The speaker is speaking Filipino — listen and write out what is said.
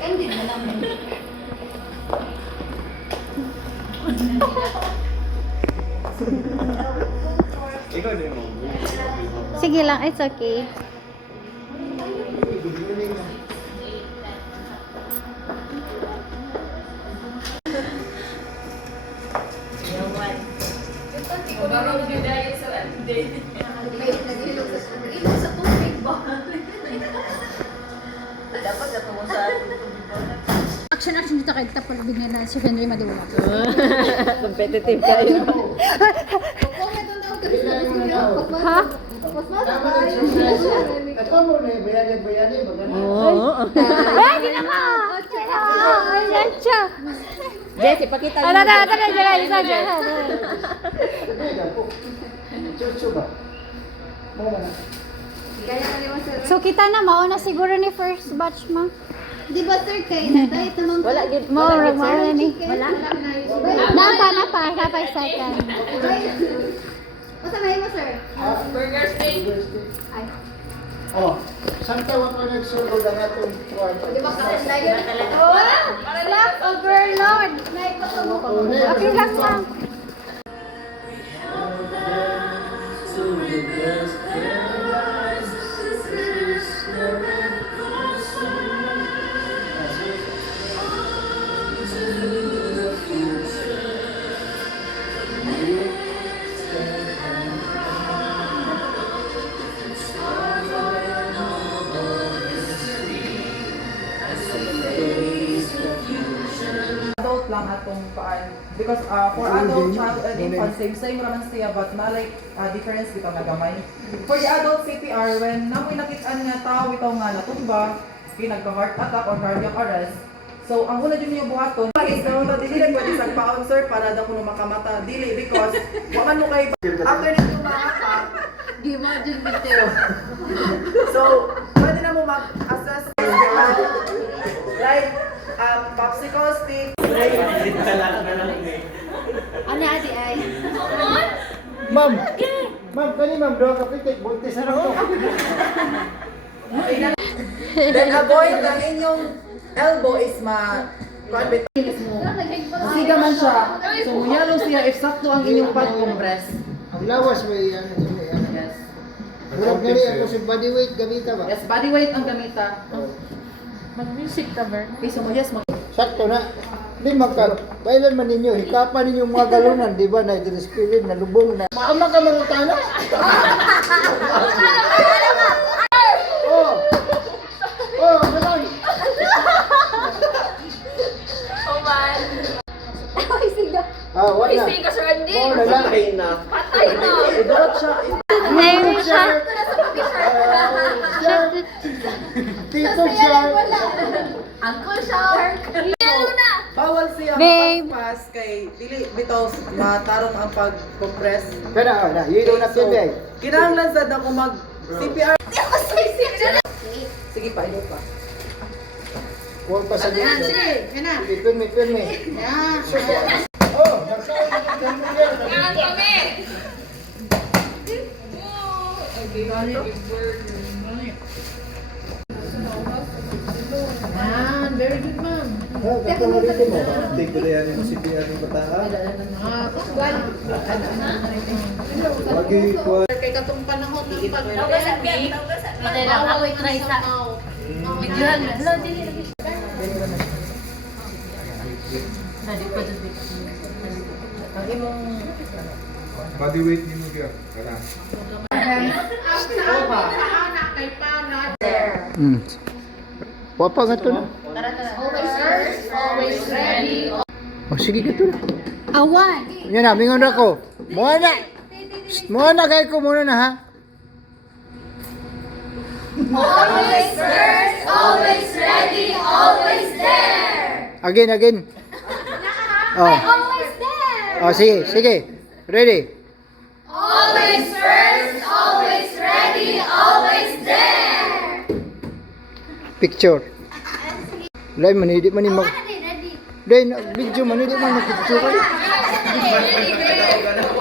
Candid na lang. Ikaw din mo. Sige lang, it's okay. Bago bidaya sa day. May nag-ilog sa tubig ba? Dapat mo sa tubig ba? Action dito kay tapos bigyan na si Henry Madula. Competitive kayo. Ha? Oo. Ay, di na ka! Ayan siya! Jess, ipakita mo. So kita na, mauna siguro ni first batch ma. Di ba sir kayo na diet naman? Wala gid. Maura ni. Wala. Napa second. Masa may mo sir? Burger steak. Ay. Oh, saan tawa pa nagsulod ang atong kuwan? Di ba ka layo? Wala. Overload! Okay lang lang. Adult lang atong paan because for adult child and infant same raman siya but na like difference bitaw nga gamay. For the adult CPR when namoy nakit-an nga tao bitaw nga natumba kay nagka-heart attack or cardiac arrest. So ang una din niyo buhaton is daw na dili lang pwede sa paon sir para daw kuno makamata dili because wa man mo kay after nito makaka Di mo din bitaw. so pwede na mo mag-assess like popsicle stick. Ano adi ay? Ma'am! Ma'am, kani ma'am, doon ka pitik, buntis na rin Then avoid ang inyong elbow is siga man siya. So muyalo siya if sakto ang inyong pag-compress. Ang lawas may ano, Yes. Murag gali ako si body weight gamita ba? Yes, body weight ang gamita. Mag-music ka, Bern. Okay, so yes, Sakto na. Di bailan man ninyo, hikapan ninyo mga galunan, di ba, na i-despilin, na lubong na. Maama ka mangutana? Oh! Oh, galang! Ay, siga. Ah, wala. Siga, Sir Andy. Oh, na lang. Patay na. idurot siya. Name siya. Shark! Tito Shark! Uncle Shark. Ano na? Bawal siya Babe. mapaspas kay dili bitaw matarong ang pag-compress. Pero, na, you do not So, yun, eh. kinahanglan sad ako mag CPR. Ako say siga. Sige pa, ilo pa. Huwag pa sa dito. Yan na. Sige, pirmi. Yan. Oh, nagsawa na ng Yan kami. Yan, very good ma'am. Oh, kakawalitin mo. Hindi ko na yan yung CPR ng bataan. Lagi ko. Kay katong panahon ng pag-pandemic, bawal try sa videohan. Hello, dili lagi. Ang imong Body weight ni mo kaya. Kana. Wapa nga ito na. Always ready. Oh, sige ka ito na. Awan. Yan na, mingon ako. Muna! Muna kayo ko muna na ha. Always first, always ready, always there. Again. Oh, Always there. oh sige. Ready? Always first, always ready, always there. Picture. Lai manidi man ni mag. Ready, ready. Dai video manidi man mag picture. Ready, ready.